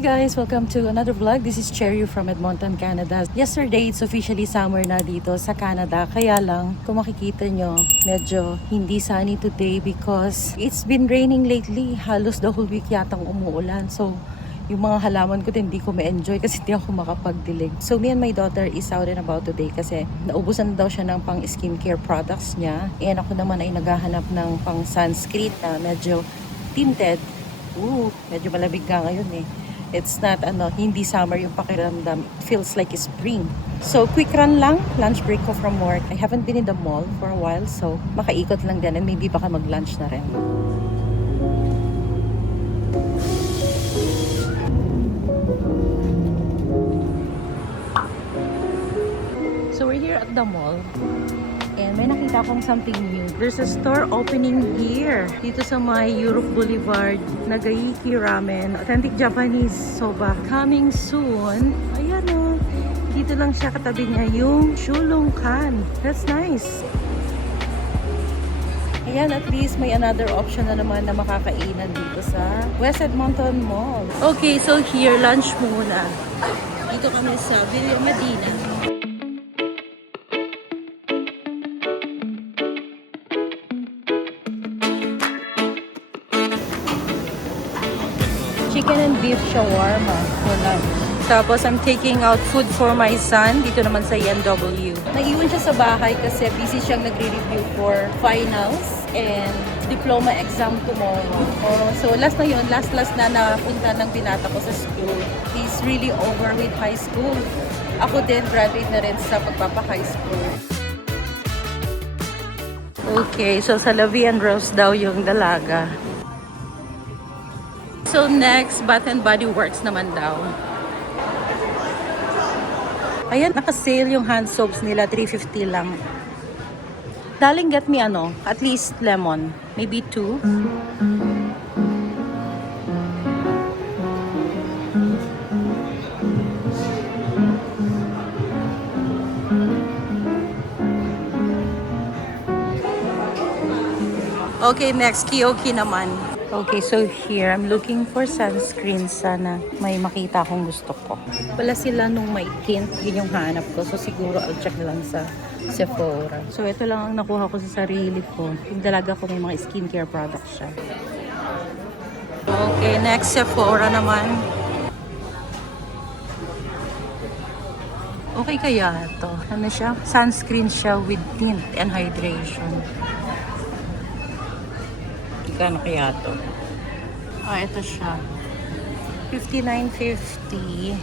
Hey guys! Welcome to another vlog. This is Cherry from Edmonton, Canada. Yesterday, it's officially summer na dito sa Canada. Kaya lang, kung makikita nyo, medyo hindi sunny today because it's been raining lately. Halos the whole week yatang umuulan. So, yung mga halaman ko din, hindi ko ma-enjoy kasi hindi ako makapagdilig. So, me and my daughter is out and about today kasi naubusan daw siya ng pang skincare products niya. And ako naman ay naghahanap ng pang sunscreen na medyo tinted. Medyo malamig ka ngayon eh. It's not, hindi summer yung pakiramdam. It feels like spring. So, quick run lang. Lunch break ko from work. I haven't been in the mall for a while. So, makaikot lang din. And maybe baka mag-lunch na rin. So, we're here at the mall. And may nakita akong something new. There's a store opening here. Dito sa may Europe Boulevard. Nagaiki Ramen. Authentic Japanese soba. Coming soon. Ayan o. Dito lang siya, katabi niya yung Shulongkan. That's nice. Ayan, at least may another option na naman na makakainan dito sa West Edmonton Mall. Okay, so here, lunch muna. Dito kami sa Villa Medina. Chicken and beef shawarma for lunch. Tapos, I'm taking out food for my son dito naman sa ENW. Nag-iwan siya sa bahay kasi busy siyang nagre-review for finals and diploma exam tomorrow. So, last na yun. Last na napunta ng binata ko sa school. He's really over with high school. Ako din, graduate na rin sa pagpapa-high school. Okay, so sa La Vie and Rose daw yung dalaga. So next, Bath and Body Works naman daw. Ayan, naka-sale yung hand soaps nila, $3.50 lang. Darling, get me at least lemon. Maybe 2. Okay, next, Kiyoki naman. Okay, so here, I'm looking for sunscreen. Sana may makita akong gusto ko. Wala sila nung may tint. Yun yung hanap ko. So, siguro I'll check lang sa Sephora. So, ito lang ang nakuha ko sa sarili ko. Yung dalaga ko may mga skincare products siya. Okay, next Sephora naman. Okay kaya ito? Ano siya? Sunscreen siya with tint and hydration. Kano kaya ito? Ito siya. $59.50.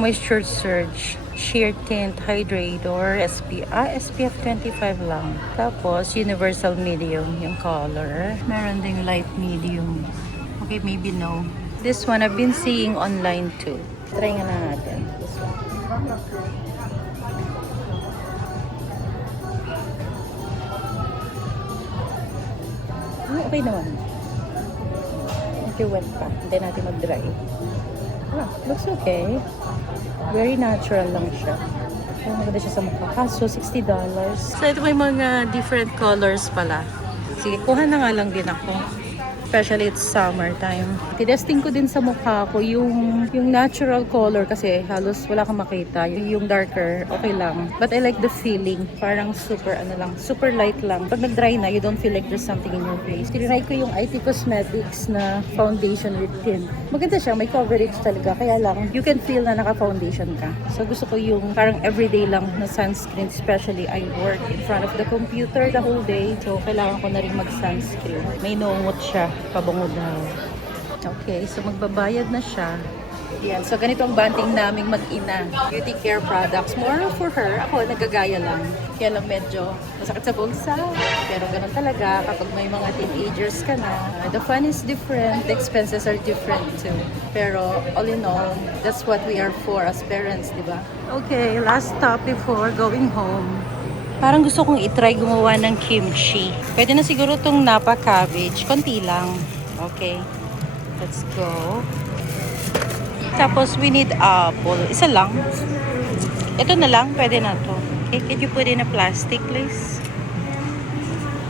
Moisture Surge. Sheer Tint Hydrator. SPF 25 lang. Tapos, Universal Medium yung color. Meron ding light medium. Okay, maybe no. This one, I've been seeing online too. Try nga na natin. This one. Okay naman. Medyo wet pa. Hindi natin mag-dry. Looks okay. Very natural lang siya. Maganda siya sa mukha. Kaso, $60. So, ito may mga different colors pala. Sige, kuha na nga lang din ako. Especially it's summertime. Tinesting ko din sa mukha ko yung natural color kasi halos wala kang makita. Yung darker, okay lang. But I like the feeling. Parang super light lang. Pag nag-dry na, you don't feel like there's something in your face. Tinry ko yung IT Cosmetics na foundation with tint. Maganda siya, may coverage talaga. Kaya lang, you can feel na naka-foundation ka. So gusto ko yung parang everyday lang na sunscreen. Especially, I work in front of the computer the whole day. So kailangan ko na rin mag-sunscreen. May noongot siya. Pabango daw. Okay, so magbabayad na siya. Yan, so ganito ang banding naming mag-ina. Beauty care products. More for her. Ako, nagagaya lang. Kaya lang medyo masakit sa bulsa. Pero ganun talaga kapag may mga teenagers ka na. The fun is different. The expenses are different too. Pero all in all, that's what we are for as parents, di ba? Okay, last stop before going home. Parang gusto kong itry gumawa ng kimchi. Pwede na siguro itong napa cabbage. Konti lang. Okay. Let's go. Tapos, we need apple. Isa lang. Ito na lang. Pwede na to. Okay, could you put in a plastic, please?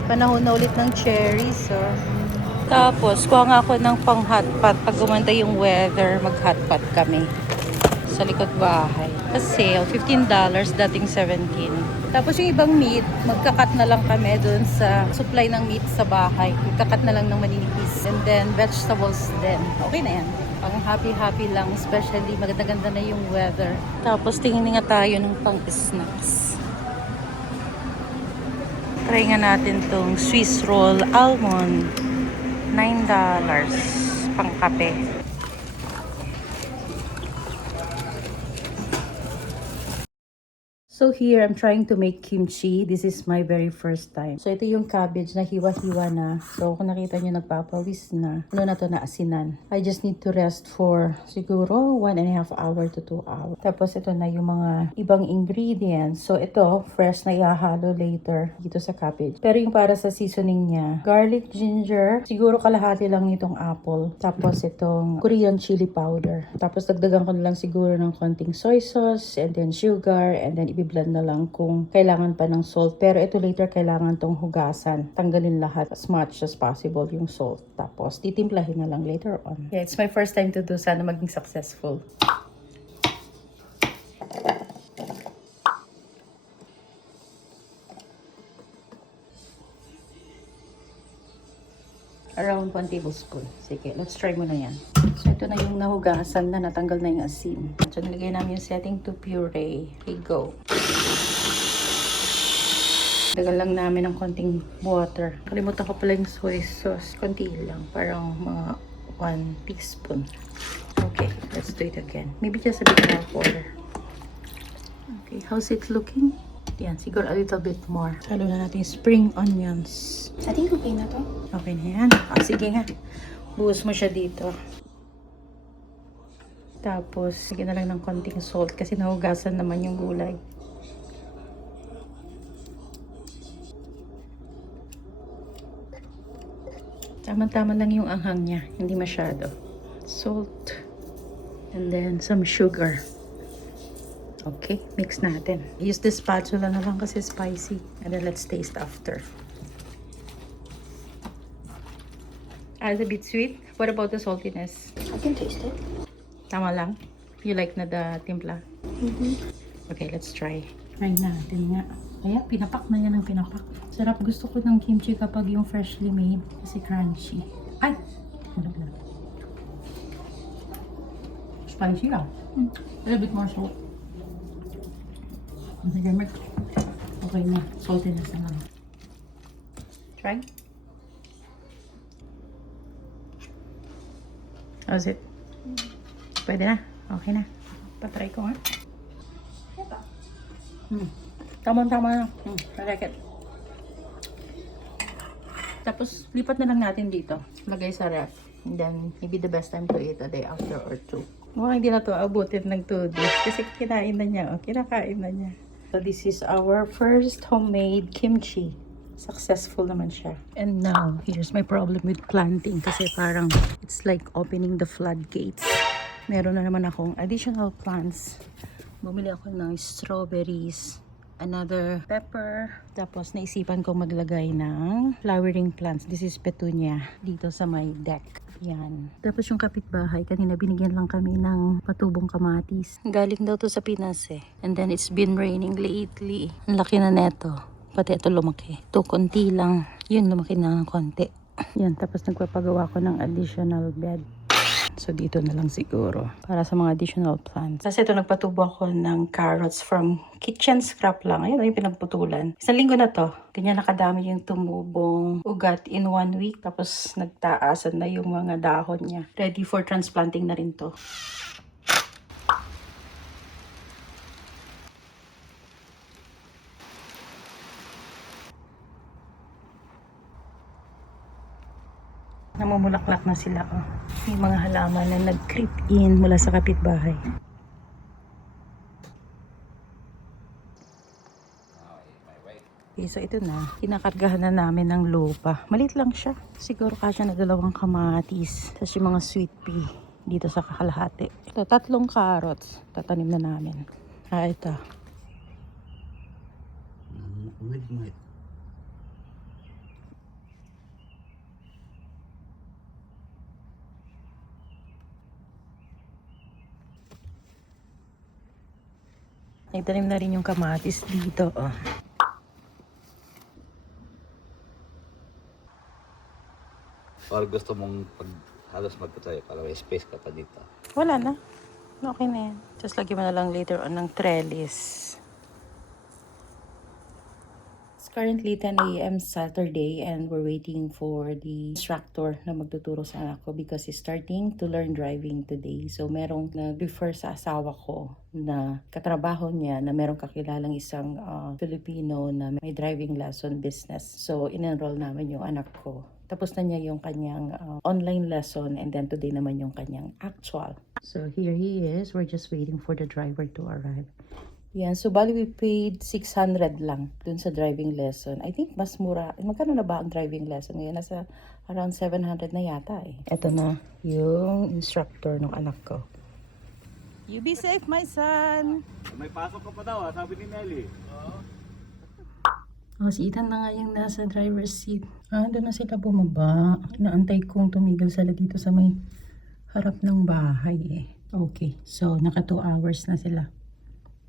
Panahon na ulit ng cherries. So, Tapos, kuha nga ako ng pang hotpot. Pag gumanda yung weather, mag-hotpot kami sa likod bahay. Kasi, $15, dating 17. Tapos yung ibang meat, magkakat na lang kami dun sa supply ng meat sa bahay. Magkakat na lang ng maninipis. And then, vegetables din. Okay na yan. Pang happy-happy lang. Especially, maganda-ganda na yung weather. Tapos, tingin nga tayo ng pang-snacks. Try nga natin tong Swiss roll almond. $9 pang kape. So here, I'm trying to make kimchi. This is my very first time. So ito yung cabbage na hiwa-hiwa na. So kung nakita nyo, nagpapawis na. Ano na to na asinan. I just need to rest for siguro 1.5 hour to 2 hours. Tapos ito na yung mga ibang ingredients. So ito, fresh na ihahalo later dito sa cabbage. Pero yung para sa seasoning niya, garlic, ginger, siguro kalahati lang itong apple. Tapos itong Korean chili powder. Tapos dagdagan ko na lang siguro ng konting soy sauce and then sugar and then blend na lang kung kailangan pa ng salt. Pero ito later kailangan tong hugasan. Tanggalin lahat as much as possible yung salt. Tapos titimplahin na lang later on. Yeah, it's my first time to do. Sana maging successful. Around 1 tablespoon. Sige, let's try muna yan. So, ito na yung nahugasan na, natanggal na yung asin. So, nilagay namin yung setting to puree. Okay, go. Dagal lang namin ng konting water. Kalimutan ko pala yung soy sauce. Konti lang. Parang mga 1 teaspoon. Okay, let's do it again. Maybe just a bit more water. Okay, how's it looking? Yan, siguro a little bit more. Halo na natin spring onions. I think okay na to. Okay na yan. Sige nga. Buhos mo siya dito. Tapos, sige na lang ng konting salt kasi nahugasan naman yung gulay. Tama-tama lang yung anghang niya. Hindi masyado. Salt. And then, some sugar. Okay, mix natin. Use this spatula na lang kasi spicy. And then, let's taste after. It's a bit sweet. What about the saltiness? I can taste it. Tama lang? You like na the timpla? Okay, let's try. Try natin nga. Kaya, pinapak na yan ang pinapak. Sarap. Gusto ko ng kimchi kapag yung freshly made. Kasi crunchy. Ay! Malaglag. Spicy lang. A little bit more salt. Okay na. Saltiness na lang. Try. How's it? Pwede na. Okay na. Patry ko nga. Tama-tama na. I like it. Tapos, lipat na lang natin dito. Lagay sa ref. And then, maybe the best time to eat a day after or 2. Mukhang hindi na to abutin ng 2 days. Kasi kinain na niya. Kinakain na niya. So, this is our first homemade kimchi. Successful naman siya. And now, here's my problem with planting. Kasi parang, it's like opening the floodgates. Meron na naman akong additional plants. Bumili ako ng strawberries, another pepper. Tapos naisipan kong maglagay ng flowering plants. This is petunia dito sa my deck. Yan. Tapos yung kapitbahay, kanina binigyan lang kami ng patubong kamatis. Galing daw to sa Pinas eh. And then it's been raining lately. Ang laki na neto. Pati ito lumaki. Ito konti lang. Yun lumaki na ng konti. Yan. Tapos nagpapagawa ko ng additional bed. So, dito na lang siguro. Para sa mga additional plants. Kasi ito, nagpatubo ako ng carrots from kitchen scrap lang. Ayun, yung pinagputulan. Isang linggo na to. Ganyan nakadami yung tumubong ugat in 1 week. Tapos, nagtaasan na yung mga dahon niya. Ready for transplanting na rin to. Namumulaklak na sila. Oh. May mga halaman na nag-creep in mula sa kapitbahay. Okay, so ito na. Kinakargahan na namin ng lupa. Maliit lang siya. Siguro kasya na 2 kamatis. Tapos yung mga sweet pea dito sa kakalahati. Ito, 3 carrots. Tatanim na namin. Ito. Nagtanim na rin yung kamatis dito. Oh. Or gusto mong pag halos magkatayo para may space ka pa dito. Wala na. Okay na yan. Just lagyan mo na lang later on ng trellis. It's currently 10 a.m. Saturday and we're waiting for the instructor na magtuturo sa anak ko because he's starting to learn driving today. So merong nag-refer sa asawa ko na katrabaho niya na merong kakilalang isang Filipino na may driving lesson business. So in-enroll namin yung anak ko. Tapos na niya yung kanyang online lesson and then today naman yung kanyang actual. So here he is. We're just waiting for the driver to arrive. Yan. So bali we paid 600 lang dun sa driving lesson. I think mas mura. Magkano na ba ang driving lesson ngayon? Nasa around 700 na yata eh. Ito na yung instructor ng anak ko. You be safe, my son! May pasok ka pa daw, sabi ni Nelly. Oh, si Ethan na nga yung nasa driver's seat. Doon na sila bumaba. Inaantay kong tumigil sila dito sa may harap ng bahay eh. Okay, so naka 2 hours na sila.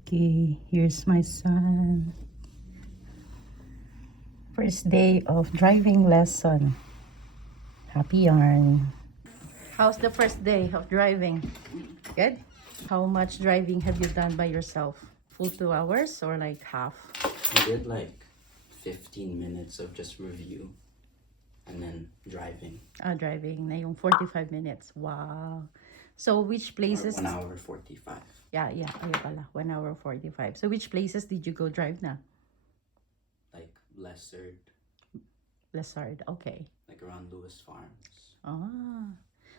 Okay, here's my son. First day of driving lesson. Happy yarn. How's the first day of driving? Good? How much driving have you done by yourself? Full 2 hours or like half? I did like 15 minutes of just review and then driving. Driving na yung 45 minutes. Wow. So which places? 1 hour 45. Yeah. Ayun pala. 1 hour 45. So which places did you go drive na? Like Lessard, Lessard. Okay. like around Lewis Farms.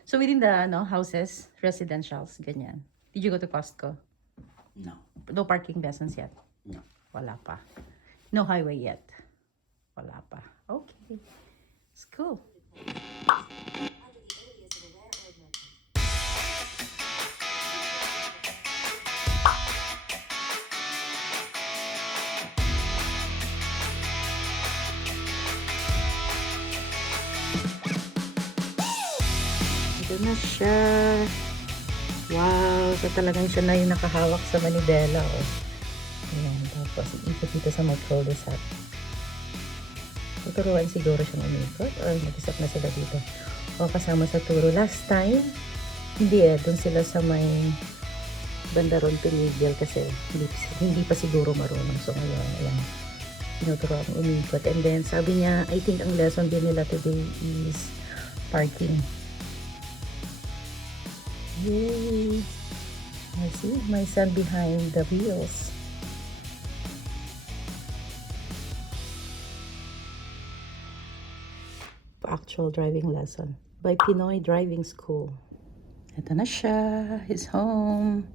So within the houses, residentials, ganyan. Did you go to Costco? No. No parking lessons yet? No. Wala pa. No highway yet? Wala pa. Okay. It's cool. Ito na siya. Wow. So talagang siya na yung nakahawak sa manibela. Oh. Ayan. Tapos ikot dito sa may cul-de-sac. Tuturuan siguro siyang umikot. O nag-isap na sila dito. O kasama sa turo. Last time, hindi doon sila sa may bandaron tumigil kasi hindi pa siguro marunong. So ngayon, ayan. Tinuturuan umikot. And then sabi niya, I think ang lesson din nila today is parking. Yay! I see my son behind the wheels. Actual driving lesson by Pinoy Driving School. Ito na siya. He's home.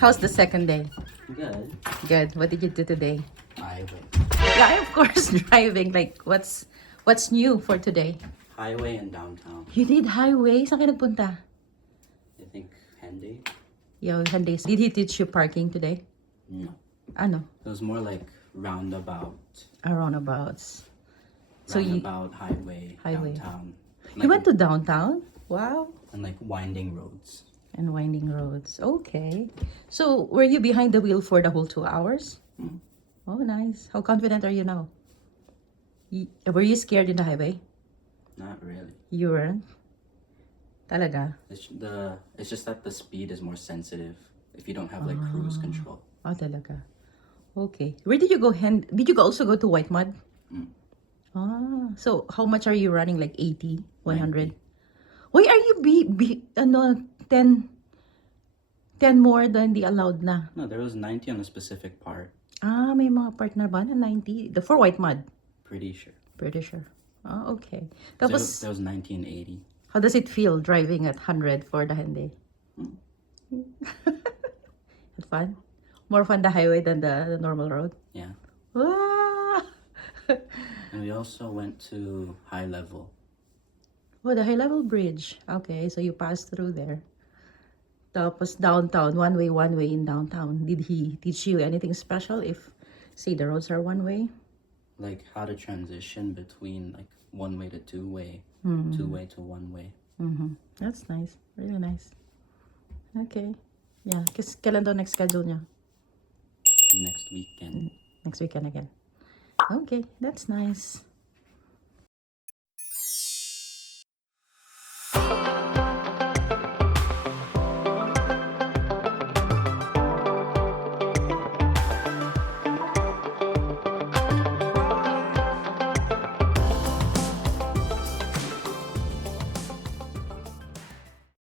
How's the second day? Good. Good. What did you do today? Highway. Yeah, of course, driving. Like, what's new for today? Highway and downtown. You did highway? Saan ka nagpunta? I think Henday? Yo, Hyundai. Did he teach you parking today? No. Ano? It was more like roundabout. Roundabouts. So Roundabout, highway, downtown. you went to downtown? Wow. And like winding roads. And winding roads. Okay. So were you behind the wheel for the whole 2 hours? Mm. Oh, nice. How confident are you now? Were you scared in the highway? Not really. You weren't? Talaga? It's just that the speed is more sensitive if you don't have like cruise control. Oh, talaga. Okay. Where did you go? Did you also go to White Mud? Mm. So how much are you running? Like 80, 100? Why are you 10 more than the allowed na? No, there was 90 on a specific part. May mga partner ba na 90? The for White Mud? Pretty sure. Pretty sure. Okay. There Tapos, was 90 and 80. how does it feel driving at 100 for the Hyundai? Had fun? More fun the highway than the normal road? Yeah. Ah! And we also went to High Level. Oh, the high level bridge. Okay, so you passed through there. Tapos downtown, one way in downtown. Did he teach you anything special if, say, the roads are one way? Like how to transition between like one way to two way, two way to one way. That's nice. Really nice. Okay. Yeah, kailan daw next schedule niya? weekend. Next weekend again. Okay, that's nice.